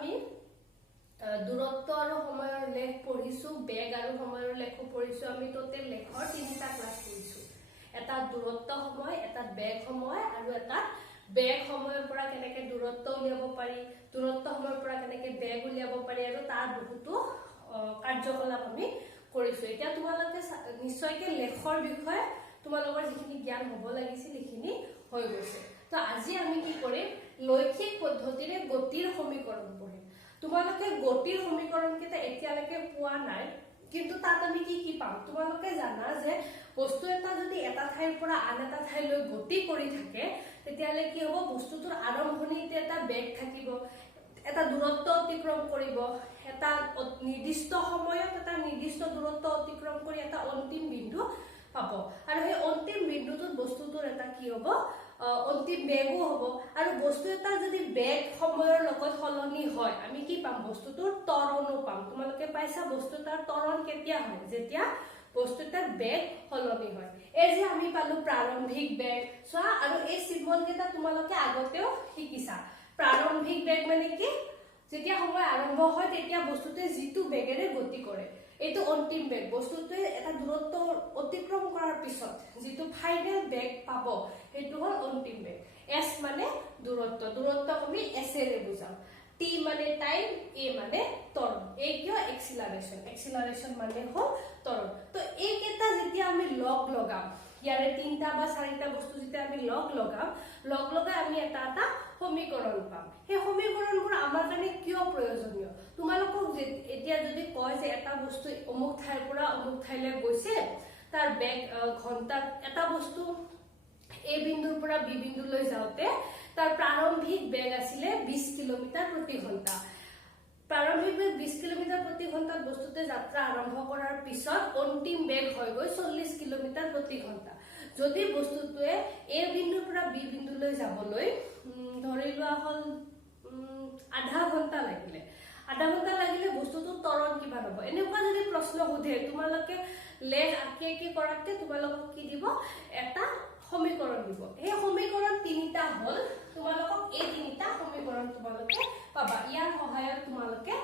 আমি দূৰত্ব আৰু সময়ৰ লেখ পঢ়িছো, বেগ আৰু সময়ৰ লেখো পঢ়িছো। আমি টোটেল লেখৰ 3টা ক্লাছ পঢ়িছো। এটা দূৰত্ব সময়, এটা বেগ সময় আৰু এটা বেগ সময়ৰ পৰা কেনেকৈ দূৰত্ব উলিয়াব পাৰি, দূৰত্ব সময়ৰ পৰা কেনেকৈ বেগ উলিয়াব পাৰি আৰু তাৰ বহুতো কাৰ্যকলাপ আমি কৰিছো। এতিয়া তোমালোকে নিশ্চয়কৈ লেখৰ বিষয়ে তোমালোকৰ যিখিনি জ্ঞান হ'ব লাগিছিল সেইখিনি হৈ গৈছে। তো আজি আমি কি কৰিম, লৈখিক পদ্ধতিৰে গতিৰ সমীকৰণ পঢ়িম। তোমালোকে গতিৰ সমীকৰণ কেইটা এতিয়ালৈকে পোৱা নাই, কিন্তু তাত আমি কি পাম? তোমালোকে জানা যে বস্তু এটা যদি এটা ঠাইৰ পৰা আন এটা ঠাইলৈ গতি কৰি থাকে তেতিয়াহ'লে কি হ'ব, বস্তুটোৰ আৰম্ভণিতে এটা বেগ থাকিব, এটা দূৰত্ব অতিক্ৰম কৰিব, এটা নিৰ্দিষ্ট সময়ত এটা নিৰ্দিষ্ট দূৰত্ব অতিক্ৰম কৰি এটা অন্তিম বিন্দু পাব, আৰু সেই অন্তিম বিন্দুটোত বস্তুটোৰ এটা কি হ'ব, অন্তিম বেগো হ'ব। আৰু বস্তু এটা যদি বেগ সময়ৰ লগত সলনি হয় আমি কি পাম, বস্তুটোৰ ত্বৰণো পাম। তোমালোকে পাইছা বস্তু এটাৰ ত্বৰণ কেতিয়া হয়, যেতিয়া বস্তু এটাৰ বেগ সলনি হয়। এই যে আমি পালো প্ৰাৰম্ভিক বেগ, চোৱা, আৰু এই চিম্বল কেইটা তোমালোকে আগতেও শিকিছা। প্ৰাৰম্ভিক বেগ মানে কি, যেতিয়া সময় আৰম্ভ হয় তেতিয়া বস্তুটোৱে যিটো বেগেৰে গতি কৰে, এইটো অন্তিম বেগ। বস্তুটোৱে এটা দূৰত্ব অতিক্ৰম কৰাৰ পিছত যিটো ফাইনেল বেগ পাব সেইটো হ'ল অন্তিম বেগ। এছ মানে দূৰত্ব, দূৰত্বক আমি এছেৰে বুজাও। টি মানে টাইম, এ মানে ত্বৰণ। এই কিয় এক্সিলাৰেশ্যন, এক্সিলাৰেশ্যন মানে হ'ল ত্বৰণ। তো এইকেইটা যেতিয়া আমি লগ লগাম, ইয়াৰে 3টা বা 4টা বস্তু যেতিয়া আমি লগ লগাই আমি এটা সমীকৰণ পাম। সেই সমীকৰণবোৰ আমাৰ কাৰণে কিয় প্ৰয়োজনীয়? তোমালোকক এতিয়া যদি কয় যে এটা বস্তু অমুক ঠাইৰ পৰা অমুক ঠাইলৈ গৈছে, তাৰ বেগ ঘণ্টাত, এটা বস্তু এ বিন্দুৰ পৰা বি বিন্দুলৈ যাওঁতে তাৰ প্ৰাৰম্ভিক বেগ আছিলে 20 কিলোমিটাৰ প্ৰতি ঘণ্টা। প্ৰাৰম্ভিক বেগ 20 কিলোমিটাৰ প্ৰতি ঘণ্টাত বস্তুতে যাত্ৰা আৰম্ভ কৰাৰ পিছত অন্তিম বেগ হৈ গৈ 40 কিলোমিটাৰ প্ৰতি ঘণ্টা। যদি বস্তুটোৱে এ বিন্দুৰ পৰা বি বিন্দুলৈ যাবলৈ ধৰি লোৱা হ'ল আধা ঘণ্টা লাগিলে বস্তুটো ত্বৰণ কিমান হ'ব? এনেকুৱা যদি প্ৰশ্ন সোধে তোমালোকে লেখ আঁকি কৰাতকে তোমালোকক কি দিব, এটা সমীকৰণ দিব। এই সমীকৰণ 3টা হ'ল, তোমালোকক এই 3টা সমীকৰণ তোমালোকে পাবা। ইয়াৰ সহায়ত তোমালোকে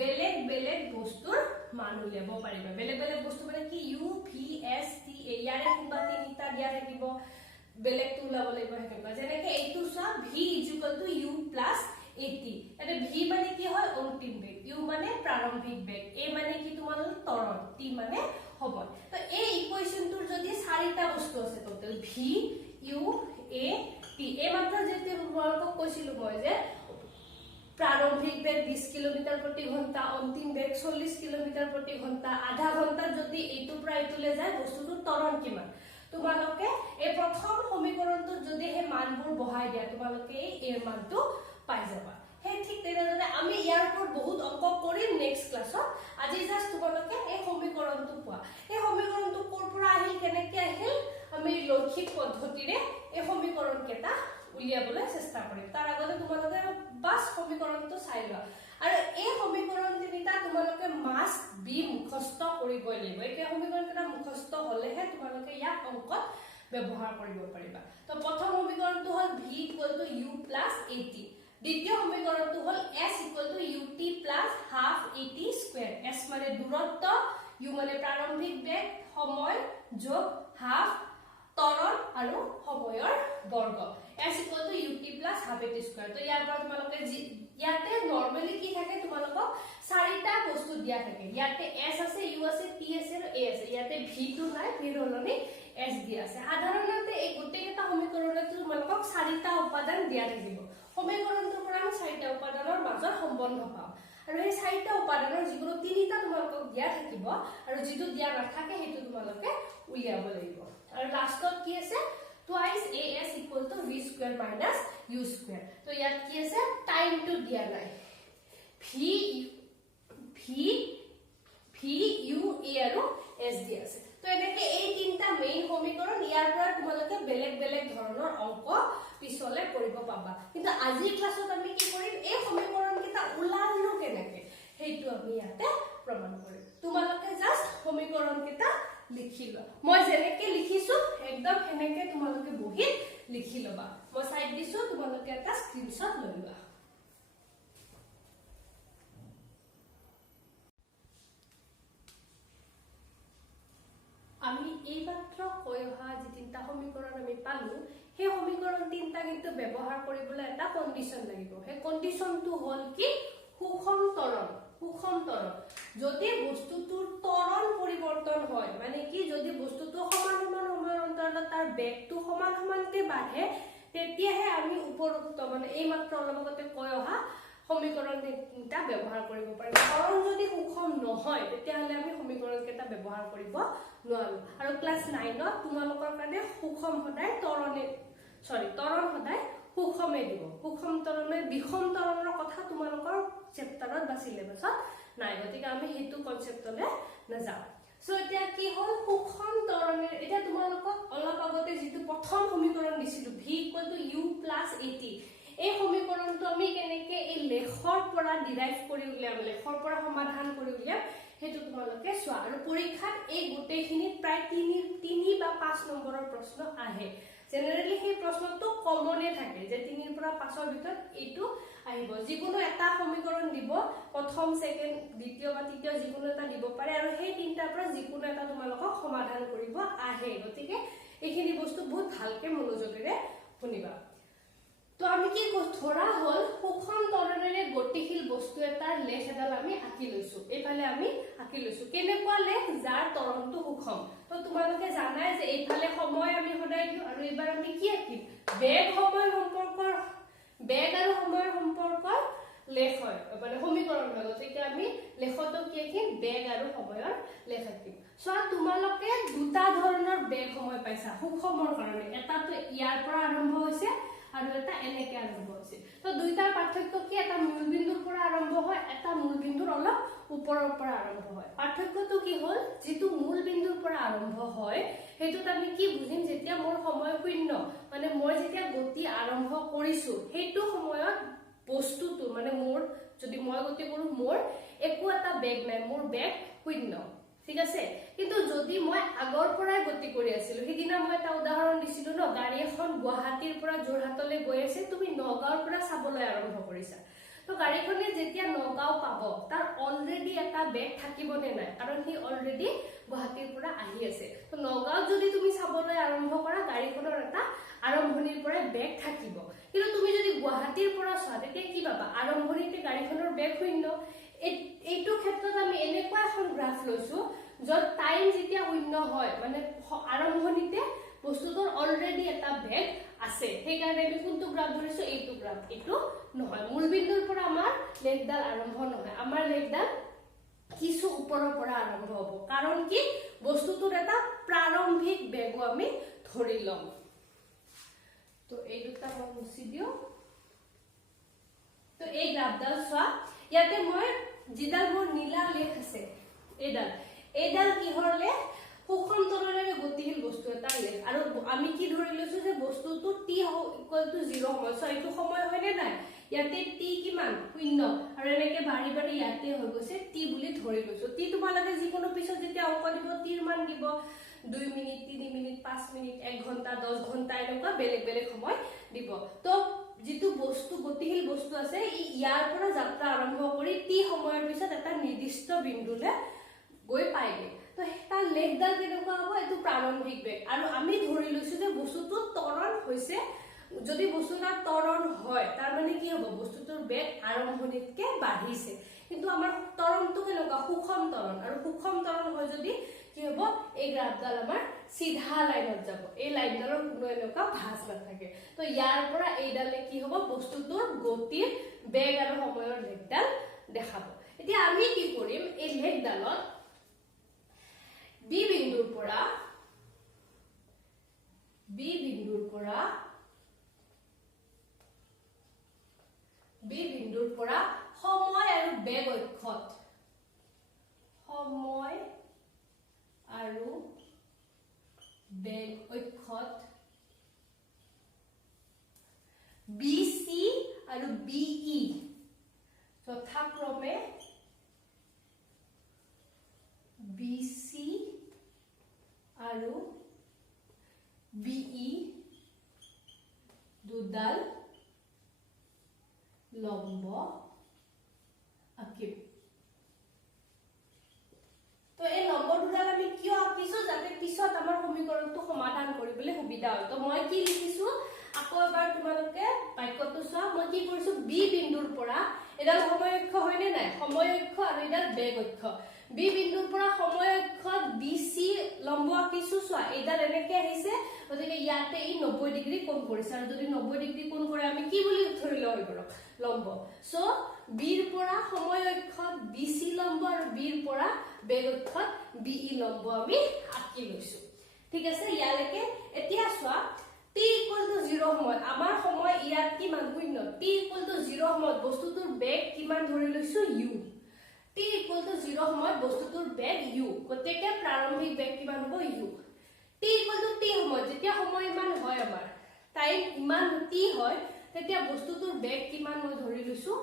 বেলেগ বেলেগ বস্তুৰ মান উলিয়াব পাৰিবা। বেলেগ বেলেগ বস্তু মানে কি, ইউ ভি এছ টি, ইয়াৰে কোনোবা 3টা দিয়া থাকিব, বেলেগটো ওলাব লাগিব সেনেকুৱা। যেনেকে এইটো চোৱা, V equal to U plus AT. এটা ভি মানে কি হয়, অন্তিম বেগ, ইউ মানে প্ৰাৰম্ভিক বেগ, এ মানে কি তোমালোকৰ ত্বৰণ, টি মানে সময়। তো এই ইকুৱেশ্যনটোৰ যদি 4টা বস্তু আছে total, V U A T. এই মাত্ৰ যেতিয়া তোমালোকক কৈছিলো মই যে প্ৰাৰম্ভিক বেগ 20 কিলোমিটাৰ প্ৰতি ঘণ্টা, অন্তিম বেগ 40 কিলোমিটাৰ প্ৰতি ঘণ্টা, আধা ঘণ্টাত যদি এইটোৰ পৰা এইটোলৈ যায় বস্তুটোৰ ত্বৰণ কিমান, তোমালোকে এই প্ৰথম সমীকৰণটোত যদি সেই মানবোৰ বহাই দিয়া তোমালোকে এই মানটো পাই যাবা। সেই ঠিক তেনেদৰে আমি ইয়াৰ ওপৰত বহুত অংক কৰিম নেক্সট ক্লাছত। আজি জাষ্ট তোমালোকে এই সমীকৰণটো পোৱা। এই সমীকৰণটো ক'ৰ পৰা আহিল, কেনেকৈ আহিল, আমি লৈখিক পদ্ধতিৰে এই সমীকৰণ কেইটা উলিয়াবলৈ চেষ্টা কৰিম। তাৰ আগতে তোমালোকে বাছ সমীকৰণটো চাই লোৱা, আৰু এই সমীকৰণ 3টা তোমালোকে মাষ্ট বি মুখস্থ কৰিবই লাগিব। এই সমীকৰণ কেইটা মুখস্থ হ'লেহে তোমালোকে ইয়াক অংকত ব্যৱহাৰ কৰিব পাৰিবা। তো প্ৰথম সমীকৰণটো হ'ল V equal to U plus AT. দ্বিতীয় সমীকৰণটো হ'ল S equal to U T plus half AT square. S মানে দূৰত্ব, ইউ মানে প্ৰাৰম্ভিক বেগ, সময় যোগ হাফ ত্বৰণ আৰু সময়ৰ বৰ্গ। S equal to U T plus half AT square. তো ইয়াৰ পৰা তোমালোকে ইয়াতে নৰ্মেলি কি থাকে, তোমালোকক 4টা বস্তু দিয়া থাকে। ইয়াতে এছ আছে, ইউ আছে, টি আছে আৰু এ আছে। ইয়াতে ভিটো নাই, ভিৰ সলনি এছ দিয়া আছে। সাধাৰণতে এই গোটেইকেইটা সমীকৰণত তোমালোকক 4টা উপাদান দিয়া থাকিব। সমীকৰণটোৰ পৰা আমি 4টা উপাদানৰ মাজৰ সম্বন্ধ পাম, আৰু এই 4টা উপাদানৰ যিকোনো 3টা তোমালোকক দিয়া থাকিব, আৰু যিটো দিয়া নাথাকে সেইটো তোমালোকে উলিয়াব লাগিব। আৰু লাষ্টত কি আছে, twice A S equal to V square minus U square. তো ইয়াত কি আছে, টাইমটো দিয়া নাই, ভি ইউ এ আৰু এছ দিয়া আছে। তো এনেকে এই 3টা মেইন সমীকৰণ, ইয়াৰ পৰা তোমালোকে বেলেগ বেলেগ ধৰণৰ অংক পিছলে কৰিব পাবা। কিন্তু আজিৰ ক্লাছত আমি কি কৰিম, এই সমীকৰণ কেইটা ওলালো কেনেকে সেইটো আমি ইয়াতে প্ৰমাণ কৰিম। তোমালোকে জাষ্ট সমীকৰণ কেইটা লিখি লোৱা। মই যেনেকে লিখিছো একদম সেনেকে তোমালোকে বহি লিখি ল'বা। মই চাইড দিছো, তোমালোকে এটা স্ক্ৰীনশ্বট লৈ লোৱা। এইমাত্ৰ কৈ অহা যি তিনিটা সমীকৰণ আমি পালো সেই সমীকৰণ তিনিটা কিন্তু ব্যৱহাৰ কৰিবলৈ এটা কণ্ডিশ্যন লাগিব সেই কণ্ডিশ্যনটো হ'ল কি সুষম ত্বৰণ যদি বস্তুটোৰ ত্বৰণ পৰিৱৰ্তন হয় মানে কি যদি বস্তুটো সমান সময়ৰ অন্তৰালত তাৰ বেগটো সমানকে বাঢ়ে তেতিয়াহে আমি উপৰোক্ত মানে এইমাত্ৰ অলপ আগতে কৈ অহা সমীকৰণ তিনিটা ব্যৱহাৰ কৰিব পাৰিম কাৰণ যদি সুষম নহয় তেতিয়াহ'লে আমি সমীকৰণ কেইটা ব্যৱহাৰ কৰিব নোৱাৰো আৰু ক্লাছ 9 ত তোমালোকৰ কাৰণে সুষম সদায় ত্বৰণ সদায় সুষমে দিব সুষম ত্বৰণে বিষম ত্বৰণৰ কথা তোমালোকৰ চেপ্টাৰত বা সিলেবাছত নাই গতিকে আমি হেতু কনসেপ্টলে নাযাও সো এতিয়া কি হ'ল সুষম ত্বৰণে এটা তোমালোকক অলপ আগতে যেটো প্ৰথম সমীকৰণ দিছিলো v = u + at এই সমীকৰণটো আমি কেনেকে এই লেখৰ পৰা ডিৰাইভ কৰি উলিয়াম লেখৰ পৰা সমাধান কৰি উলিয়াম হেতু তোমালোকে চোৱা আৰু পৰীক্ষাত এই গোটেইখিনি প্ৰায় 3 বা 5 নম্বৰৰ প্ৰশ্ন আহে জেনাৰেলি সেই প্ৰশ্নটো কমনে থাকে যে 3 পৰা 5 ৰ ভিতৰত এইটো আহিব যিকোনো এটা সমীকৰণ দিব প্ৰথম সেকেন্ড দ্বিতীয় বা তৃতীয় যিকোনো এটা দিব পাৰে আৰু সেই তিনটাৰ পৰা যিকোনো এটা তোমালোকক সমাধান কৰিব আহে গতিকে এইখিনি বস্তু বহুত ভালকে মনোযোগেৰে শুনিবা তো আমি কি ধৰা হল সুষম ত্বৰণেৰে গতিশীল বস্তু এটাৰ লেখ এডাল আমি আঁকি লৈছো এইফালে আমি আঁকি লৈছো কেনেকুৱা লেখ যাৰ ত্বৰণটো সুষম তো তোমালোকে জানাই যে এইফালে সময় আমি সদায় দিও আৰু এবাৰ আমি কি আঁকিম বেগ আৰু সময়ৰ সম্পৰ্কৰ লেখ হয় মানে সমীকৰণ হয় গতিকে আমি লেখটো কি আঁকিম বেগ আৰু সময়ৰ লেখ আঁকিম সো তোমালোকে দুটা ধৰণৰ বেগ সময় পাইছা সুষমৰ কাৰণে এটাটো ইয়াৰ পৰা আৰম্ভ হৈছে আৰু এটা এনেকে আৰম্ভ হৈছে তো দুইটাৰ পাৰ্থক্য কি এটা মূলবিন্দুৰ পৰা আৰম্ভ হয় এটা মূলবিন্দুৰ অলপ ওপৰৰ পৰা আৰম্ভ হয় পাৰ্থক্যটো কি হ'ল যেটো মূলবিন্দুৰ পৰা আৰম্ভ হয় হেতুত আমি কি বুজিম যেতিয়া মোৰ সময় শূন্য মানে মই যেতিয়া গতি আৰম্ভ কৰিছো হেতু সময়ত বস্তুটো মানে মোৰ যদি মই গতি কৰো মোৰ একো এটা বেগ নাই মোৰ বেগ শূন্য ঠিক আছে কিন্তু যদি মই আগৰ পৰাই গতি কৰি আছিল হিদিনা মই এটা উদাহৰণ দিছিলো ন গাড়ী এখন গুৱাহাটীৰ পৰা যোৰহাটলৈ গৈ আছে তুমি নগাঁৱৰ পৰা চাবলৈ আৰম্ভ কৰিছা তো গাড়ীখনে যেতিয়া নগাঁও পাব তাৰ অলৰেডি এটা বেগ থাকিবনে নাই কাৰণ হি অলৰেডি গুৱাহাটীৰ পৰা আহি আছে তো নগাঁৱত যদি তুমি চাবলৈ আৰম্ভ কৰা গাড়ীখনৰ এটা আৰম্ভণিৰ পৰা বেগ থাকিব কিন্তু তুমি যদি গুৱাহাটীৰ পৰা চোৱা তেতিয়া কি পাবা আৰম্ভণিতে গাড়ীখনৰ বেগ শূন্য এইটো ক্ষেত্ৰত আমি এনেকুৱা এখন গ্ৰাফ লৈছো যত টাইম যেতিয়া শূন্য হয় মানে আৰম্ভণিতে বস্তুটোৰ অলৰেডি এটা বেগ আছে সেই কাৰণে আমি কোনটো গ্ৰাফ ধৰিছো এইটো গ্ৰাফ এইটো নহয় মূলবিন্দুৰ পৰা আমাৰ লেখডাল আৰম্ভ নহয় আমাৰ লেখডাল কিছু ওপৰৰ পৰা আৰম্ভ হ'ব কাৰণ কি বস্তুটোৰ এটা প্ৰাৰম্ভিক বেগো আমি ধৰি লম তো এই দুটা মই মুছি দিও তো এই গ্ৰাফডাল চোৱা ইয়াতে মই যিডাল মোৰ নীলা লেখ আছে এইডাল কিহৰ লেখ সুষম ত্বৰণেৰে গতিশীল বস্তু এটা লেখ আৰু আমি কি ধৰি লৈছো যে বস্তুটো t = 0 সময় সো এইটো সময় হয়নে নাই ইয়াতে t কিমান শূন্য আৰু এনেকে বাঢ়ি বাঢ়ি ইয়াতে হৈ গৈছে t বুলি ধৰি লৈছো t তোমালোকে যিকোনো পিছত যেতিয়া অংক দিব t ৰ মান দিব 2 মিনিট 3 মিনিট 5 মিনিট 1 ঘন্টা 10 ঘন্টা এনেকুৱা বেলেগ সময় দিব তো যেটো বস্তু গতিশীল বস্তু আছে ইয়াৰ পৰা যাত্ৰা আৰম্ভ কৰি t সময়ৰ পিছত এটা নিৰ্দিষ্ট বিন্দুলে গৈ পায়গে তো তাৰ লেখডাল কেনেকুৱা হ'ব এটো প্ৰাৰম্ভিক বেগ আৰু আমি ধৰি লৈছো যে বস্তুটো ত্বৰণ হৈছে যদি বস্তুটা ত্বৰণ হয় তাৰ মানে কি হ'ব বস্তুটোৰ বেগ আৰম্ভণিতকে বাঢ়িছে কিন্তু আমাৰ ত্বৰণটো কেনেকুৱা সুষম ত্বৰণ আৰু সুষম ত্বৰণ হয় যদি কি হ'ব এই গ্ৰাফডাল আমাৰ সিধা লাইনত যাব এই লাইনডালৰ কোনো এনেকুৱা ভাঁজ নাথাকে তো ইয়াৰ পৰা এইডালে কি হ'ব বস্তুটোৰ গতিৰ বেগ আৰু সময়ৰ লেখডাল দেখাব এতিয়া আমি কি কৰিম এই লেখডালত বি বিন্দুৰ পৰা সময় আৰু বেগ অক্ষত BC আৰু BE যথাক্ৰমে BC আৰু BE দুডাল লম্ব ৰাখিছো যাতে পিছত আমাৰ সমীকৰণটো সমাধান কৰিবলৈ সুবিধা হয় তো মই কি লিখিছো আকৌ এবাৰ তোমালোকে বাক্যটো চোৱা মই কি কৰিছো বি বিন্দুৰ পৰা এডাল সময় অক্ষ হয়নে নাই সময় অক্ষ আৰু এডাল বেগ অক্ষ বি বিন্দুৰ পৰা সময় অক্ষ বিসি লম্ব আঁকিছো চোৱা এডাল এনেকৈ আহিছে গতিকে ইয়াতে ই 90 ডিগ্ৰী কোণ কৰিছে আৰু যদি 90 ডিগ্ৰী কোণ কৰে আমি কি বুলি ধৰি লওঁ এইবাৰক লম্ব সো বিৰ পৰা সময় অক্ষত বিসি লম্ব আৰু বিৰ পৰা বেগ অক্ষত বিই লম্ব আমি আঁকি লৈছো ঠিক আছে ইয়ালৈকে এতিয়া চোৱা t = 0 সময় আমাৰ সময় ইয়াত কিমান শূন্য t = 0 সময় বস্তুটোৰ বেগ কিমান ধৰি লৈছো u t = 0 সময় বস্তুটোৰ বেগ u গতিকে প্ৰাৰম্ভিক বেগ কিমান হ'ব u t = t সময় যেতিয়া সময় ইমান হয় আমাৰ টাইম ইমান t হয় তেতিয়া বস্তুটোৰ বেগ কিমান মই ধৰি লৈছো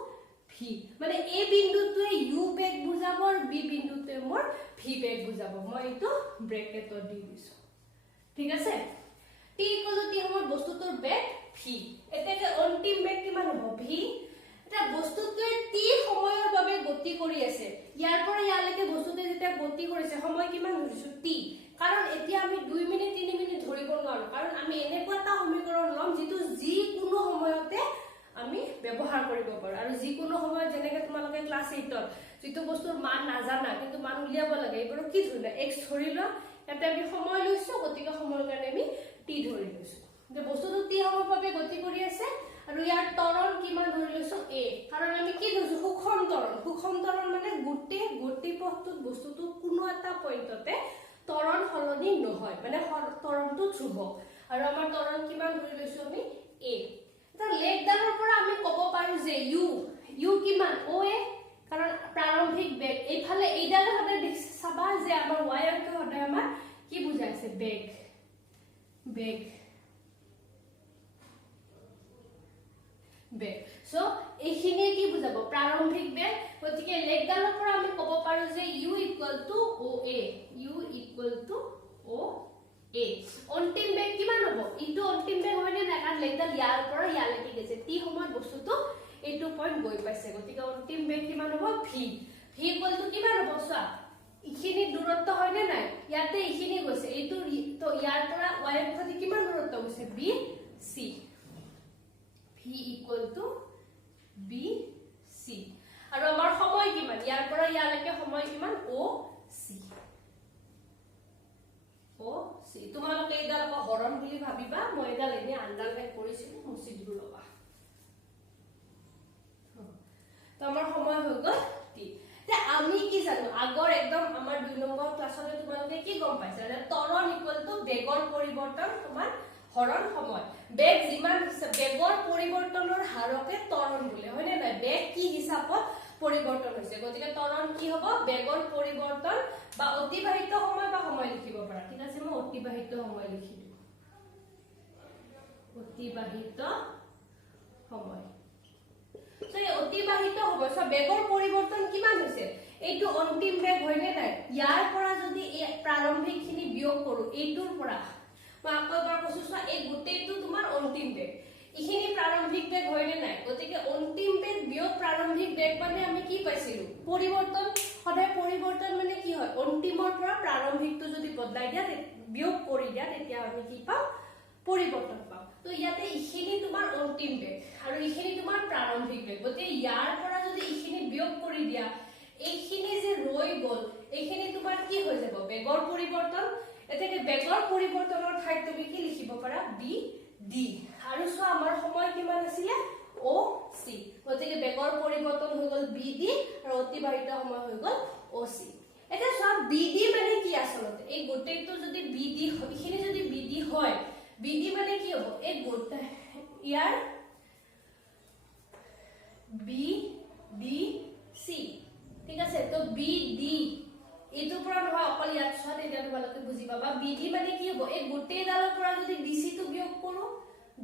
v মানে a বিন্দুটোৱে u বেগ বুজাব আৰু b বিন্দুটোৱে মোৰ v বেগ বুজাব মই এটো ব্ৰেকেটত দি দিছো ঠিক আছে t = t সময় বস্তুটোৰ বেগ v এটাকে অন্তিম বেগ কিমান হ'ব v এটা বস্তুটোৱে t সময়ৰ বাবে গতি কৰি আছে ইয়াৰ পৰা ইয়ালৈকে বস্তুটোৱে যেতিয়া গতি কৰিছে সময় কিমান ধৰিছো t কাৰণ এতিয়া আমি 2 মিনিট 3 মিনিট ধৰিব নোৱাৰো কাৰণ আমি এনেকুৱা এটা সমীকৰণ লম যেটো যি কোনো সময়তে আমি ব্যৱহাৰ কৰিব পাৰো আৰু যি কোনো সময়ত যেনেকৈ তোমালোকে ক্লাস 8 ত যেটো বস্তুৰ মান নাজানা কিন্তু মান উলিয়াব লাগে এইবোৰ কি ধৰিলা x ধৰিলা এটা আমি সময় লৈছো গতিকে সময়ৰ কাৰণে আমি t ধৰি লৈছো যে বস্তুটো t সময়ৰ বাবে গতি কৰি আছে আৰু ইয়াৰ ত্বৰণ কিমান ধৰি লৈছো a কাৰণ আমি কি ধৰিছো সুষম ত্বৰণ মানে গোটেই গতিপথটোত বস্তুটো কোনো এটা পইণ্টতে ত্বৰণ সলনি নহয় মানে ত্বৰণটো ধ্ৰুব আৰু আমাৰ ত্বৰণ কিমান ধৰি লৈছো আমি a এটা লেগডালৰ পৰা আমি ক'ব পাৰো যে u কিমান oa কাৰণ প্ৰাৰম্ভিক বেগ এইফালে এইডালে হতে চাবা যে আমাৰ y অক্ষ হতে আমাৰ কি বুজাইছে বেগ সো এইখিনি কি বুজাব প্ৰাৰম্ভিক বেগ গতিকে লেগডালৰ পৰা আমি ক'ব পাৰো যে u = oa অন্তিম বেগ কিমান হ'ব ইটো অন্তিম বেগ হয়নে না কাৰণ লেগডাল ইয়াৰ পৰা ইয়ালৈকে গৈছে t সময়ত বস্তুটো এইটো পইণ্ট গৈ পাইছে গতিকে অন্তিম বেগ কিমান হ'ব v = কিমান হ'ব চোৱা ইখিনি দূৰত্ব হয়নে নাই ইয়াতে ইখিনি গৈছে এইটো তো ইয়াৰ পৰা y অক্ষত কিমান দূৰত্ব গৈছে bc v = bc আৰু আমাৰ সময় কিমান ইয়াৰ পৰা ইয়ালৈকে সময় কিমান oc তোমালোকে এডাল হৰণ বুলি ভাবিবা মই এডাল এনে আন্ডাৰলাইন কৰিছিলো মুছি দিব লবা তো আমাৰ সময় হৈ গল তে আমি কি জানো আগৰ একদম আমাৰ 2 নম্বৰ ক্লাছতে তোমালোকে কি গম পাইছা যে ত্বৰণ = বেগৰ পৰিৱৰ্তন সমান হৰণ সময় বেগ যিমান বেগৰ পৰিৱৰ্তনৰ হাৰকে ত্বৰণ বোলে হয়নে নাই বেগ কি হিচাপত পৰিৱৰ্তন হৈছে গতিকে ত্বৰণ কি হ'ব বেগৰ পৰিৱৰ্তন বা অতিবাহিত সময় বা সময় লিখিব পাৰা ঠিক আছে মই অতিবাহিত সময় লিখি দিম অতিবাহিত সময় তো এই অতিবাহিত সময় সব বেগৰ পৰিৱৰ্তন কিমান হৈছে এইটো অন্তিম বেগ হয়নে নাই ইয়াৰ পৰা যদি এই প্ৰাৰম্ভিকখিনি বিয়োগ কৰো এইটোৰ পৰা মই আকৌ এবাৰ কৈছো চোৱা এই গোটেইটো তোমাৰ অন্তিম বেগ ইখিনি প্ৰাৰম্ভিক বেগ হয়নে নাই গতিকে অন্তিম বেগ বিয়োগ প্ৰাৰম্ভিক বেগ মানে আমি কি পাইছিলো পৰিৱৰ্তন সদায় পৰিৱৰ্তন মানে কি হয় অন্তিমৰ পৰা প্ৰাৰম্ভিকটো যদি বদলাই দিয়া বিয়োগ কৰি দিয়া তেতিয়া আমি কি পাম পৰিৱৰ্তন পাম তো ইয়াতে ইখিনি তোমাৰ অন্তিম বেগ আৰু ইখিনি তোমাৰ প্ৰাৰম্ভিক বেগ গতিকে ইয়াৰ পৰা যদি ইখিনি বিয়োগ কৰি দিয়া এইখিনি যে ৰৈ গল এইখিনি তোমাৰ কি হৈ যাব বেগৰ পৰিৱৰ্তন এতেকে বেগৰ পৰিৱৰ্তনৰ ঠাইত তুমি কি লিখিব পাৰা bd আৰু সো আমাৰ সময় কিমান আছিল oc গতিকে বেগৰ পৰিৱৰ্তন হৈ গল bd আৰু অতিবাহিত সময় হৈ গল oc এটা সব bd মানে কি আসলতে এই গোটেইটো যদি bd ইখিনি যদি bd হয় bd মানে কি হ'ব এই গোটেই ইয়াৰ bdc ঠিক আছে তো bd এইটো পৰা নহয় অকল ইয়াত চোৱা তেতিয়া তোমালোকে বুজি পাবা bd মানে কি হ'ব এই গোটেই ডালৰ পৰা যদি bc টো বিয়োগ কৰো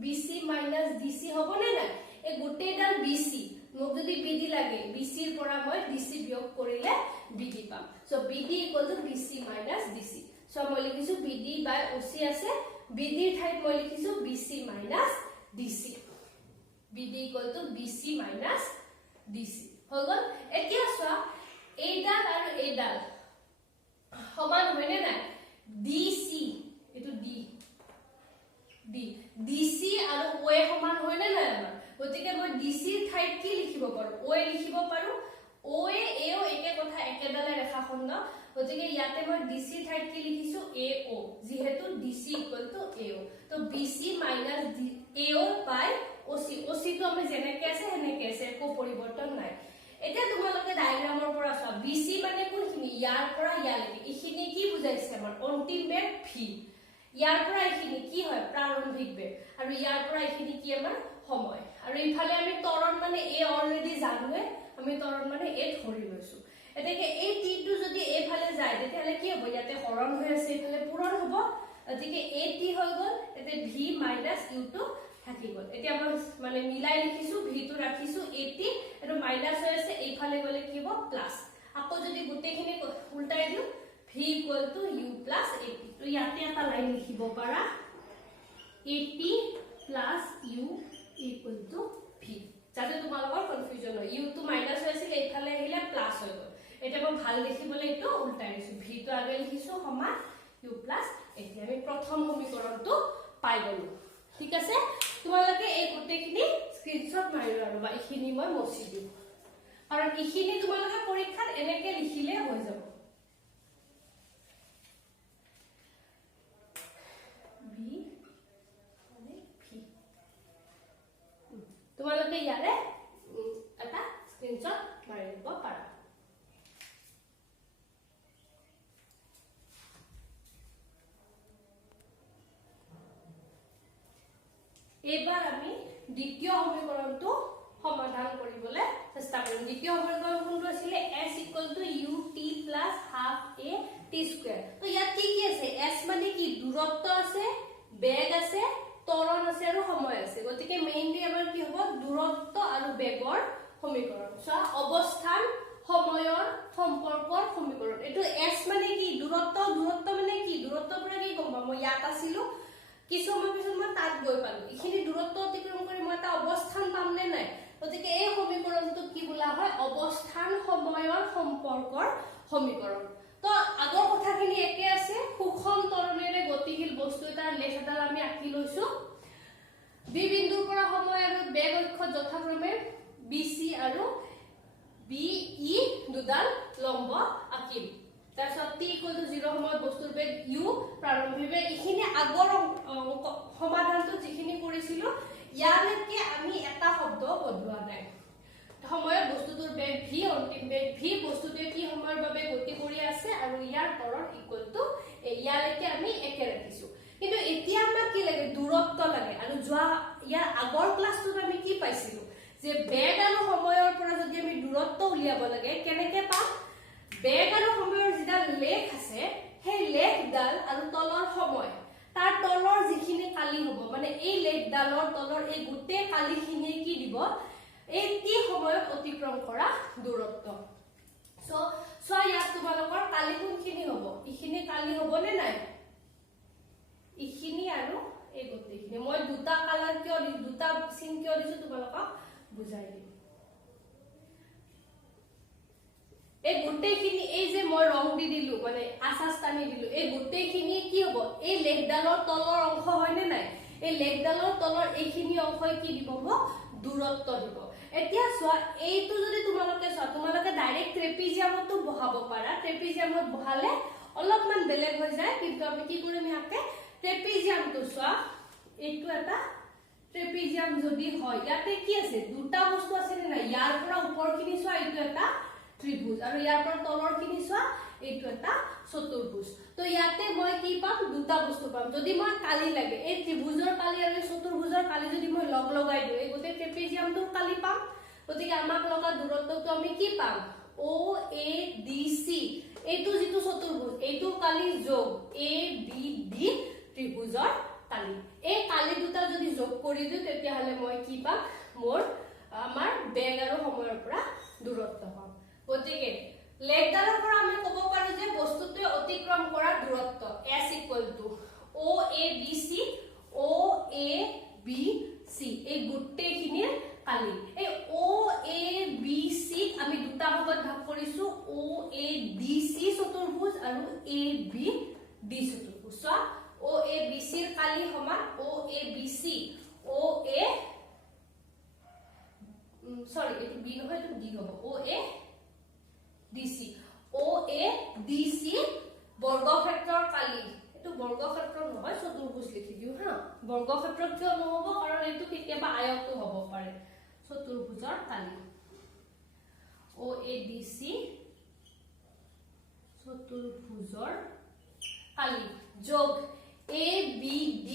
bc - dc হ'ব নে নাই এই গোটেই ডাল bc মোক যদি bd লাগে bc ৰ পৰা মই dc বিয়োগ কৰিলে bd পাম so bd = bc - dc so মই লিখিছো bd / oc আছে bd ৰ ঠাইত মই লিখিছো bc - dc bd = bc - dc হৈ গল এতিয়া চোৱা এইডাল আৰু এইডাল সমান হয়নে নাই ইয়াতে মই DC ঠাইত কি লিখিছো AO যেহেতু DC ইকুয়াল টু AO তো BC মাইনাস AO বাই OC OC তো আমি যেনেকে আছে হেনেকে আছে একো পরিবর্তন নাই এটা তোমালোকে ডায়াগ্ৰামৰ পৰা চোৱা BC মানে কোনখিনি ইয়াৰ পৰা ইয়ালৈকে ইখিনি কি বুজাইছে আমাৰ অন্তিম বেগ V ইয়াৰ পৰা ইখিনি কি হয় প্ৰাৰম্ভিক বেগ আৰু ইয়াৰ পৰা ইখিনি কি আমাৰ সময় আৰু ইফালে আমি ত্বৰণ মানে A অলৰেডি জানোৱে আমি ত্বৰণ মানে A ধৰি লৈছো এটাকে এই T টো যদি এফালে যায় তেতিয়ালে কি হ'ব ইয়াতে হৰণ হৈ আছে এফালে পূৰণ হ'ব এটাকে AT হৈ গল এতে V - U টো থাকি গল এতিয়া মই মানে মিলাই লিখিছো V টো ৰাখিছো AT আৰু মাইনাস হৈ আছে এইফালে গলে কি হ'ব প্লাস আকৌ যদি গুটেখিনি উল্টাই দিও V = U + AT তো ইয়াতে এটা লাইন লিখিব পাৰা AT + U = V যাতে তোমালোকৰ কনফিউজন হয় U টো মাইনাস হৈ আছিল এইফালে আহিলে প্লাস হৈ গল এটা মই ভাল লিখিবলে এটো উল্টাই দিছো V টো আগে লিখিছো সমান U + AT আমি প্ৰথম সমীকৰণটো পাই গলো ঠিক আছে তোমালোকে এই গুটেখিনি স্ক্ৰিনশ্বট মাৰিবা আৰু বা ইখিনি মই মছি দিম কাৰণ ইখিনি তোমালোকে পৰীক্ষাত এনেকে লিখিলে হৈ যাব V মানে V তোমালোকে ইয়াৰে এটা স্ক্ৰিনশ্বট মাৰিব পাৰা এবাৰ আমি দ্বিতীয় সমীকৰণটো সমাধান কৰিবলৈ চেষ্টা কৰিম দ্বিতীয় সমীকৰণ কোনটো আছিল s = ut + ½ a t² তো ইয়াত কি কি আছে s মানে কি দূৰত্ব আছে বেগ আছে ত্বৰণ আছে আৰু সময় আছে গতিকে মেইনলি আমাৰ কি হ'ব দূৰত্ব আৰু বেগৰ সমীকৰণ সো অৱস্থান সময়ৰ সম্পৰ্কৰ সমীকৰণ এটো s মানে কি দূৰত্ব মানে কি দূৰত্বৰ পৰা কি গম পাম মই ইয়াত আছিলো কি সময় পিছত মই তাত গৈ পালো ইখিনি দূৰত্ব অতিক্ৰম কৰি মই এটা অৱস্থান পাম নে নাই গতিকে এই সমীকৰণটো কি বোলা হয় অৱস্থান সময়ৰ সম্পৰ্কৰ সমীকৰণ তো আগৰ কথাখিনি একে আছে সুষম ত্বৰণেৰে গতিশীল বস্তু এটাৰ লেখ এডাল আমি আঁকি লৈছো বি বিন্দুৰ পৰা সময় আৰু বেগ অক্ষ যথাক্ৰমে BC আৰু BE দুডাল লম্ব আঁকিম তাৰছত t = 0 সময়ত বস্তুৰ বেগ u প্ৰাৰম্ভিক বেগ ইখিনি আগৰ সমাধানটো যিখিনি কৰিছিল ইয়ালৈকে আমি এটা শব্দ বদলোৱা নাই সময়ত বস্তুটোৰ বেগ v অন্তিম বেগ v বস্তুটোৱে কি সময়ৰ বাবে গতি কৰি আছে আৰু ইয়াৰ ত্বৰণ = ইয়ালৈকে আমি একে ৰাখিছো কিন্তু এতিয়া আমাক কি লাগে দূৰত্ব লাগে আৰু যোৱা ইয়াৰ আগৰ ক্লাছটোত আমি কি পাইছিলো যে বেগ আৰু সময়ৰ পৰা যদি আমি দূৰত্ব উলিয়াব লাগে কেনেকে পাম বেগ আৰু সময়ৰ যিডাল লেখ আছে সেই লেখডাল আৰু তলৰ সময় তাৰ তলৰ যিখিনি কালি হ'ব মানে এই লেখডালৰ তলৰ এই গুটে কালিখিনি কি দিব এই টি সময়ত অতিক্ৰম কৰা দূৰত্ব সো ইয়াত তোমালোকৰ কালি কোনখিনি হ'ব ইখিনি কালি হ'ব নে নাই ইখিনি আৰু এই গুটেখিনি মই দুটা কালাৰ কিয় দুটা চিন কিয় দিছো তোমালোকক বুজাই দিম এই গুটেখিনি এই যে মই ৰং দি দিলু মানে আসাস টানি দিলু এই গুটেখিনি কি হ'ব এই লেখডালৰ তলৰ অংশ হয় নে নাই এই লেখডালৰ তলৰ এইখিনি অংশই কি দিব দূৰত্ব দিব এতিয়া সোৱা এইটো যদি তোমালোকে সোৱা তোমালোকে ডাইৰেক্ট ট্ৰেপিজিয়ামটো বহাব পাৰা ট্ৰেপিজিয়ামত বহালে অলপমান বেলেগ হৈ যায় কিন্তু আমি কি কৰিম ইয়াতে ট্ৰেপিজিয়ামটো সোৱা এইটো এটা ট্ৰেপিজিয়াম যদি হয় ইয়াতে কি আছে দুটা বস্তু আছে নে নাই ইয়াৰ পৰা ওপৰখিনি সোৱা এইটো এটা ত্ৰিভুজ আৰু ইয়াৰ পৰা তলৰখিনি সোৱা এইটো এটা চতুৰ্ভুজ তো ইয়াতে মই কি পাম দুটা বস্তু পাম যদি মই কালি লাগে এই ত্ৰিভুজৰ কালি আৰু চতুৰ্ভুজৰ কালি যদি মই লগ লগাই দিও এই গোটে ট্ৰেপিজিয়ামটোৰ কালি পাম গতিকে আমাক লগা দূৰত্বটো আমি কি পাম OADC এইটো যিটো চতুৰ্ভুজ এইটো কালি যোগ ABD ত্ৰিভুজৰ কালি এই কালি দুটা যদি যোগ কৰি দিও তেতিয়া হলে মই কি পাম মোৰ আমাৰ বেগ আৰু সময়ৰ পৰা দূৰত্ব পাম গতিকে লেখডালৰ পৰা আমি ক'ব পাৰো যে বস্তুটোৱে অতিক্ৰম কৰা দূৰত্ব s = OABC OABC এই গুটেখিনিৰ কালি এই OABC আমি দুটা ভাগত ভাগ কৰিছো OADC চতুৰ্ভুজ আৰু ABD চতুৰ্ভুজ সো OABC ৰ কালি সমান OABC OA সৰি এটো বি নহয় এটো ডি হ'ব OADC বৰ্গক্ষেত্ৰৰ কালি এটো বৰ্গক্ষেত্ৰ নহয় চতুৰ্ভুজ লিখি দিও হা বৰ্গক্ষেত্ৰ কিয় নহব কাৰণ এটো কেতিয়াবা আয়তো হ'ব পাৰে চতুৰ্ভুজৰ কালি OABC চতুৰ্ভুজৰ কালি যোগ ABD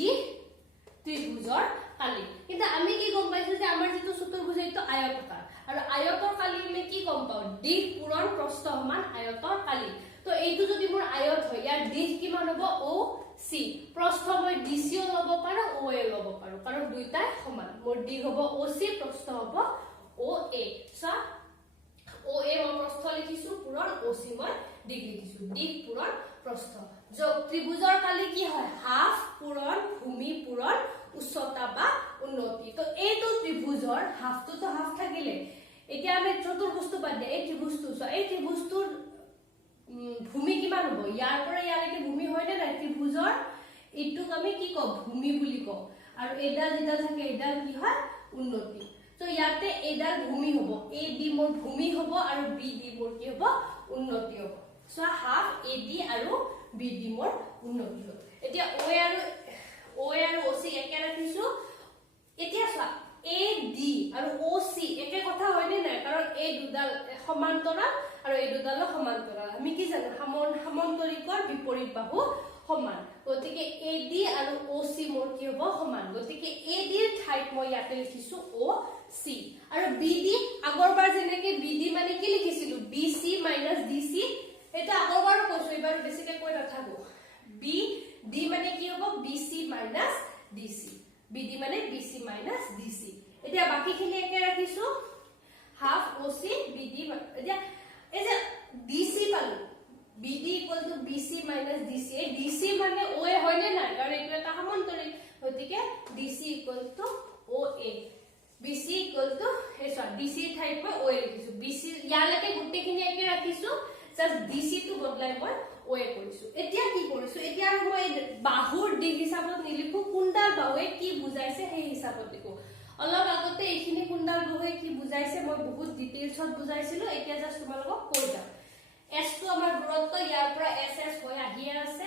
ত্ৰিভুজৰ কালি কিন্তু আমি কি গম পাইছো যে আমাৰ যেটো চতুৰ্ভুজ এটো আয়তাকাৰ আৰু আয়তৰ কালি আমি কি গম পাও দিশ পূৰণ প্ৰস্থ সমান আয়তৰ কালি তো এইটো যদি মোৰ আয়ত হয় ইয়াৰ দিশ কিমান হ'ব OC প্ৰস্থ মই DC ও লব পাৰো OA লব পাৰো কাৰণ দুইটাই সমান মোৰ দিশ হ'ব OC প্ৰস্থ হ'ব OA সো OA মই প্ৰস্থ লিখিছো পূৰণ OC মই দিশ লিখিছো দিশ পূৰণ প্ৰস্থ যোগ ত্ৰিভুজৰ কালি কি হয় হাফ পূৰণ ভূমি পূৰণ উচ্চতা বা উন্নতি তো এইটো ত্ৰিভুজৰ হাফটো তো হাফ থাকিলে এতিয়া আমি চতুৰ্ভুজটো বাদ দিয়া এই ত্ৰিভুজটোৰ ভূমি কিমান হ'ব ইয়াৰ পৰা ইয়ালৈকে ভূমি হয় নে নাই ত্ৰিভুজৰ ইটোক আমি কি কও ভূমি বুলি কও আৰু এডাল যেডাল থাকে এডাল কি হয় উন্নতি তো ইয়াতে এডাল ভূমি হ'ব AD মোৰ ভূমি হ'ব আৰু BD মোৰ কি হ'ব উন্নতি হ'ব সো হাফ AD আৰু BD মোৰ উন্নতি হ'ব এতিয়া OA আৰু OC একে ৰাখিছো এতিয়া চোৱা AD আৰু OC একে কথা হয় নে নাই কাৰণ এই দুডাল সমান্তৰাল আৰু এই দুডাল সমান্তৰাল আমি কি জানো সমান্তৰিকৰ বিপৰীত বাহু সমান গতিকে AD আৰু OC মোৰ কি হ'ব সমান গতিকে AD ৰ ঠাইত মই ইয়াতে লিখিছো OC আৰু BD আগৰবাৰ যেনেকে BD মানে কি লিখিছিলো BC DC এটা আগৰবাৰ কৈছো এবাৰ বেছিকে কৈ নাথাকো BD মানে কি হ'ব BC DC BD মানে BC DC এতিয়া বাকিখিনি একে ৰাখিছো হাফ OC BD এতিয়া এই যে DC পালো BD BC DC এই DC মানে OA হয় নে নাই কাৰণ এইটো এটা সমান্তৰিক গতিকে DC OA BC DC ঠাইত মই OA লিখিছো BC ইয়ালৈকে গুটেখিনি একে ৰাখিছো জাস্ট DC টো বদলাই মই OA কৰিছো এতিয়া কি কৰিছো এতিয়া মই বাহুৰ দিশ হিচাপত নিলিখো কুণ্ডাল বাহুৱে কি বুজাইছে সেই হিচাপত লিখো অলপ আগতে এইখিনি কুণ্ডাল বাহুৱে কি বুজাইছে মই বহুত ডিটেইলছত বুজাইছিলো এতিয়া জাস্ট তোমালোকক কৈ যাম S টো আমাৰ দূৰত্ব ইয়াৰ পৰা SS হৈ আহি আছে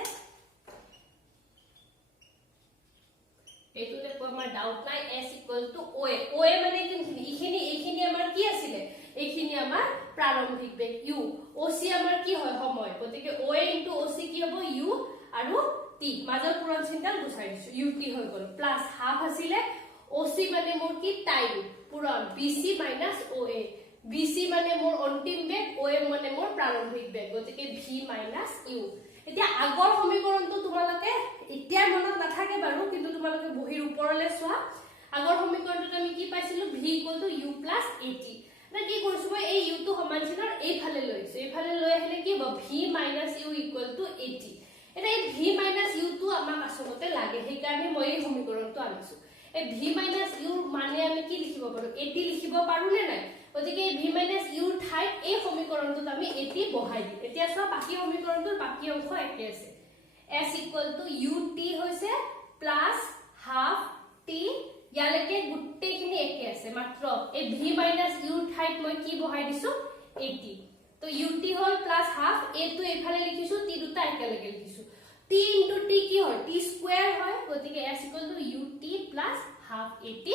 এইটোতে আমাৰ ডাউট নাই S OA মানে এইখিনি আমাৰ কি আছিল এইখিনি আমাৰ প্ৰাৰম্ভিক বেগ U OC আমাৰ কি হয় সময় গতিকে OA * OC কি হ'ব U আৰু T মাজৰ পূৰণ চিহ্নডাল গুচাই দিছো UT হৈ গল প্লাস হাফ আছিল OC মানে মোৰ কি টাইম পূৰণ BC - OA BC মানে মোৰ অন্তিম বেগ OA মানে মোৰ প্ৰাৰম্ভিক বেগ গতিকে V - U এতিয়া আগৰ সমীকৰণটো তোমালোকে এতিয়া মনত নাথাকে বাৰু কিন্তু তোমালোকে বহিৰ ওপৰলে চোৱা আগৰ সমীকৰণটো আমি কি পাইছিলো V = U + AT না কি কৰিছো মই এই U টো সমান চিনৰ এইফালে লৈছো এইফালে লৈ আহিলে কি হ'ব V - U = AT এটা এই V - U টো আমাক আসলতে লাগে সেই কাৰণে মই এই সমীকৰণটো আনিছো এই V - U মানে আমি কি লিখিব পাৰো AT লিখিব পাৰো নে নাই গতিকে V - U ঠাইত এই সমীকৰণটোত আমি AT বহাই দিম এতিয়া চোৱা বাকি সমীকৰণটোৰ বাকি অংশ একে আছে S = UT হৈছে প্লাস হাফ T ইয়ালৈকে গুটেখিনি একে আছে মাত্ৰ এই V - U ঠাইত মই কি বহাই দিছো AT তো UT hall plus half A টো এইফালে লিখিছো T দুটা একেলগে লিখিছো T * T কি হয় T স্কয়াৰ হয় গতিকে S = UT + half AT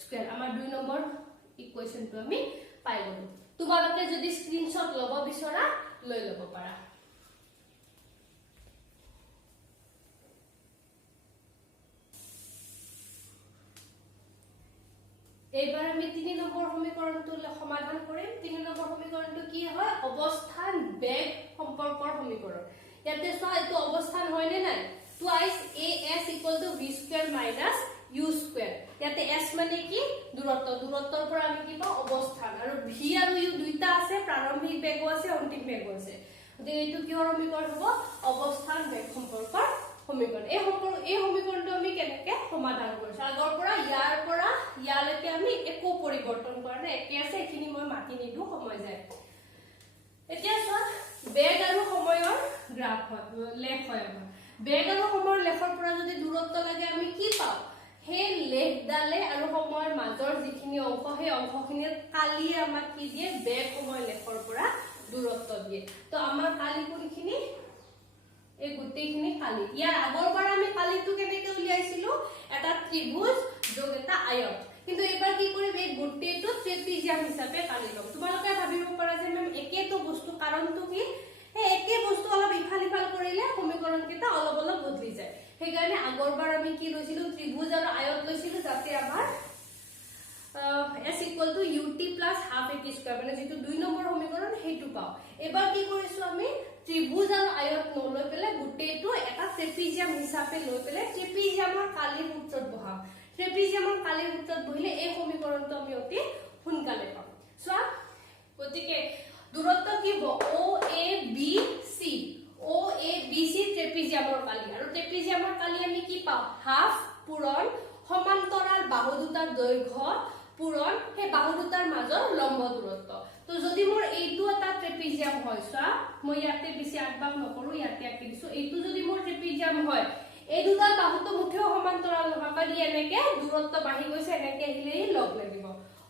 square আমাৰ 2 নম্বৰ ইকুৱেশনটো আমি পাই গলো তোমালোকে যদি স্ক্ৰিনশ্বট লব বিচৰা লৈ লব পাৰা এইবাৰ আমি 3 নম্বৰ সমীকৰণটো সমাধান কৰিম 3 নম্বৰ সমীকৰণটো কি হয় অৱস্থান বেগ সম্পৰ্কৰ সমীকৰণ ইয়াতে চোৱা এটো অৱস্থান হয় নে নাই টুৱাইস AS = V² - U² ইয়াতে S মানে কি দূৰত্বৰ পৰা আমি কি পাও অৱস্থান আৰু V আৰু U দুইটা আছে প্ৰাৰম্ভিক বেগ আছে অন্তিম বেগ আছে গতিকে এইটো কিহৰ সমীকৰণ হ'ব অৱস্থান বেগ সম্পৰ্কৰ সমীকৰণ এই সমীকৰণটো আমি কেনেকৈ সমাধান কৰিছো আগৰ পৰা ইয়ালৈকে আমি একো পৰিৱৰ্তন কৰা নাই একে আছে এখিনি মই মাতি নিদু সময় যায় এতিয়া চোৱা বেগ আৰু সময়ৰ গ্ৰাফ হয় লেখ হয় আমাৰ বেগ আৰু সময়ৰ লেখৰ পৰা যদি দূৰত্ব লাগে আমি কি পাও হে লেখ ডালে আৰু সময়ৰ মাজৰ যিখিনি অংশ হে অংশখিনিৰ কালিয়ে আমাক কি দিয়ে বেগ সময় লেখৰ পৰা দূৰত্ব দিয়ে তো আমাৰ কালি কোনখিনি এই গোটেইখিনি কালি ইয়াৰ আগৰবাৰ আমি কালিটো কেনেকৈ উলিয়াইছিলো এটা ত্ৰিভুজ যোগ এটা আয়ত কিন্তু এবাৰ কি কৰিম এই গোটেইটো ট্ৰেপিজিয়াম হিচাপে কালি লম তোমালোকে ভাবিব পাৰা যে মেম একেটো বস্তু কাৰণটো কি এই একে বস্তু অলপ ইফাল ইফাল কৰিলে সমীকৰণ কেইটা অলপ অলপ বদলি যায় সেইকাৰণে আগৰবাৰ আমি কি লৈছিলো ত্ৰিভুজ আৰু আয়ত লৈছিলো যাতে আমাৰ s equal to ut plus half at square মানে যেটো 2 নম্বৰ সমীকৰণ হেতু পাও এবাৰ কি কৰিছো আমি ত্ৰিভুজ আৰু আয়ত নলৈ পেলে গুটেটো এটা ট্ৰেপিজিয়াম হিচাপে লৈ পেলে ট্ৰেপিজিয়ামৰ কালি সূত্ৰত বহাম ট্ৰেপিজিয়ামৰ কালি সূত্ৰত বহিলে এই সমীকৰণটো আমি অতি সোনকালে পাম সোৱা গতিকে দূৰত্ব কি হ'ব o a b c o a b c ট্ৰেপিজিয়ামৰ কালি আৰু ট্ৰেপিজিয়ামৰ কালি আমি কি পাও হাফ পূৰণ সমান্তৰাল বাহু দুটাৰ দৈৰ্ঘ্য পূৰণ হে বাহু দুটাৰ মাজৰ লম্ব দূৰত্ব তো যদি মোৰ এইটো এটা ট্ৰেপিজিয়াম হয় সোৱা মই ইয়াতে বেছি আগবাগ নকৰো ইয়াতে আকি দিছো এইটো যদি মোৰ ট্ৰেপিজিয়াম হয় এই দুটাৰ বাহুটো মুঠেও সমান্তৰাল নহয় কাৰণ এনেকে দূৰত্ব বাঢ়ি গৈছে এনেকে আহিলে লগ লাগিব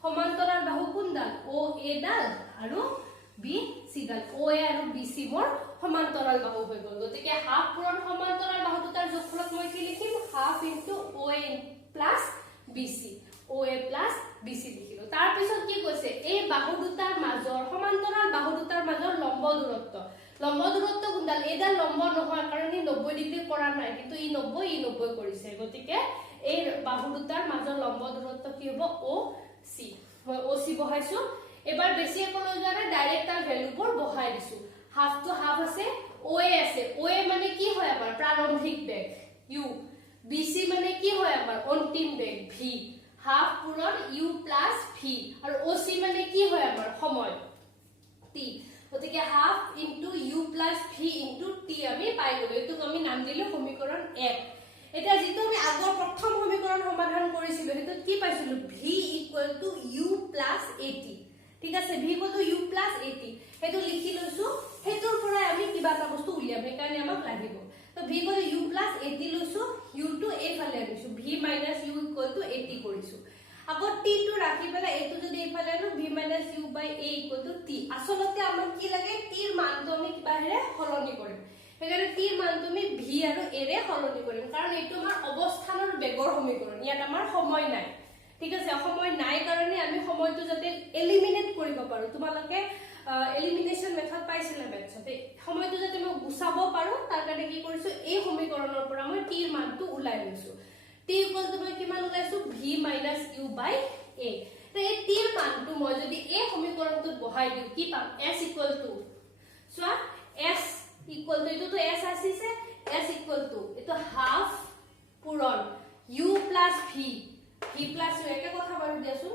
সমান্তৰাল বাহু কোনডাল o a ডাল আৰু b c Dal o a আৰু b c মোৰ সমান্তৰাল বাহু হৈ গল গতিকে হাফ পূৰণ সমান্তৰাল বাহু দুটাৰ যোগফলত মই কি লিখিম half into o a plus bc OA plus BC লিখিলো তাৰ পিছত কি কৈছে এই বাহু দুটাৰ মাজৰ সমান্তৰাল বাহু দুটাৰ মাজৰ লম্ব দূৰত্ব কোনডাল এডাল লম্ব নহয় কাৰণ ই 90 ডিগ্ৰী কৰা নাই কিন্তু ই 90 কৰিছে গতিকে এই বাহু দুটাৰ মাজৰ লম্ব দূৰত্ব কি হ'ব OC মই OC বহাইছো এবাৰ বেছি একলৈ যোৱা ডাইৰেক্ট তাৰ ভ্যালুবোৰ বহাই দিছো হাফ টু হাফ আছে OA আছে OA মানে কি হয় আমাৰ প্ৰাৰম্ভিক বেগ U BC মানে কি হয় আমাৰ অন্তিম বেগ V হাফ পূৰণ u plus v আৰু OC মানে কি হয় আমাৰ সময় t গতিকে half into u plus v into t আমি পাই গলো এটোক আমি নাম দিলো সমীকৰণ 1 এটা যেটো আমি আগৰ প্ৰথম সমীকৰণ সমাধান কৰিছিলো হেতু কি পাইছিলো v = u plus at ঠিক আছে v = u plus at হেতু লিখি লৈছো হেতুৰ পৰা আমি কিবা এটা বস্তু উলিয়াম কাৰণে আমাক লাগিব তো v = u plus at লৈছো u to a ফালে আনিছো v minus u = 80 কৰিছো আকৌ t টো ৰাখি পেলা এটো যদি এফালে আনো v minus u by a = t আসলতে আমাক কি লাগে t ৰ মানটো আমি কিবা হেৰে হলনি কৰিম হেগাৰে t ৰ মানটো আমি v আৰু a ৰে হলনি কৰিম কাৰণ এটো আমাৰ অৱস্থানৰ বেগৰ সমীকৰণ ইয়াত আমাৰ সময় নাই ঠিক আছে সময় নাই কাৰণে আমি সময়টো যাতে এলিমিনেট কৰিব পাৰো তোমালোকে এলিমিনেশন মেথড পাইছিলা মেথডতে সময়টো যাতে মই গুছাব পাৰো তাৰ কাৰণে কি কৰিছো এই সমীকৰণৰ পৰা মই t ৰ মানটো উলাই লৈছো t = মই কিমান উলাইছো v - u by a তো এই t ৰ মানটো মই যদি এই সমীকৰণটোত বহাই দিও কি পাম s = সোৱা s = এটো তো s আসিছে s = এটো হাফ পূৰণ u plus v plus u একে কথা বাৰু দিয়াছো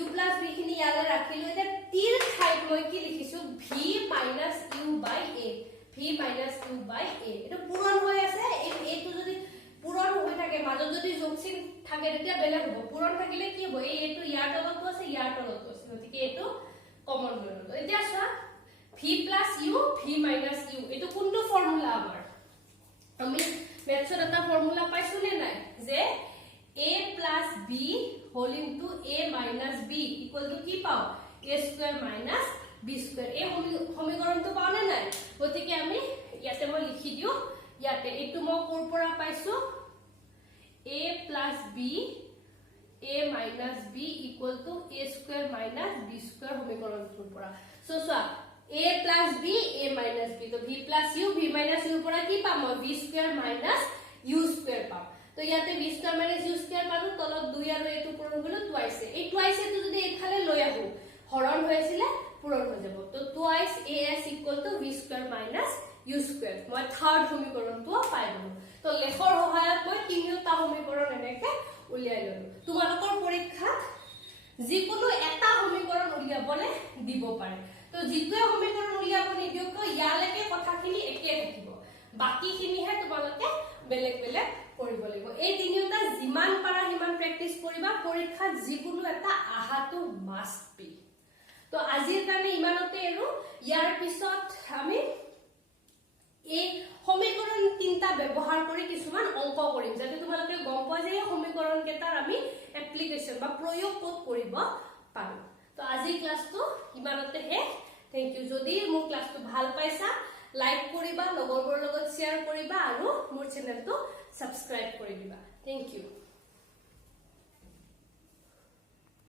u plus v খিনি ইয়ালে ৰাখিলো এটা t ৰ ঠাইত মই কি লিখিছো v - u by a v - u by a এটো পূৰণ হৈ আছে এই টো যদি পূৰণ হৈ থাকে মাজত যদি যোগচিন থাকে তেতিয়া বেলেগ হ'ব পূৰণ থাকিলে কি হ'ব এই এটো ইয়াৰ তলতো আছে ইয়াৰ তলতো আছে গতিকে এটো কমন হৈ গ'ল এতিয়া চোৱা v plus u v minus u এটো কোনটো ফৰ্মুলা আমাৰ আমি মেথছৰ এটা ফৰ্মুলা পাইছো নে নাই যে a plus b whole into a minus b equal to কি পাও a square minus b square এই সমীকৰণটো পাও নে নাই গতিকে আমি ইয়াতে মই লিখি দিও ইয়াতে এটো মই কোৰ পৰা পাইছো a plus b a minus b equal to a square minus b square সমীকৰণটোৰ পৰা so সোৱা a plus b a minus b তো v plus u v minus u পৰা কি পাম মই v square minus u square পাম তো ইয়াতে v square minus u square পালো তলত 2 আৰু এটো পূৰণ হলো টুৱাইস এই টুৱাইস এটো যদি এখালে লৈ আহো হৰণ হৈছিল পূৰণ হৈ যাব তো twice as = v square minus u square মই থাৰ্ড সমীকৰণটো পাই গলো তো লেখৰ সহায়ত মই তিনিটা সমীকৰণ এনেকে উলিয়াই ললো তোমালোকৰ পৰীক্ষাত যিকোনো এটা সমীকৰণ উলিয়াবলে দিব পাৰে তো যিটোৱে সমীকৰণ উলিয়াব নিদিওক ইয়ালৈকে কথাখিনি একে থাকিব বাকিখিনিহে তোমালোকে বেলেগ বেলেগ কৰিব লাগিব এই তিনিটা যিমান পাৰা হিমান প্ৰেক্টিস কৰিবা পৰীক্ষাত যিকোনো এটা আহাটো মাষ্ট বি তো আজিৰ কাৰণে ইমানতে আৰু ইয়াৰ পিছত আমি এই সমীকৰণ তিনটা ব্যৱহাৰ কৰি কিছুমান অংক কৰিম যাতে তোমালোকে গম পোৱা যে এই সমীকৰণ কেটাৰ আমি এপ্লিকেশন বা প্ৰয়োগ ক'ত কৰিব পাৰো তো আজি ক্লাসটো ইমানতে হে থ্যাংক ইউ যদি মোৰ ক্লাসটো ভাল পাইছা লাইক কৰিবা লগৰবোৰৰ লগত শ্বেয়াৰ কৰিবা আৰু মোৰ চেনেলটো সাবস্ক্ৰাইব কৰি দিবা থ্যাংক ইউ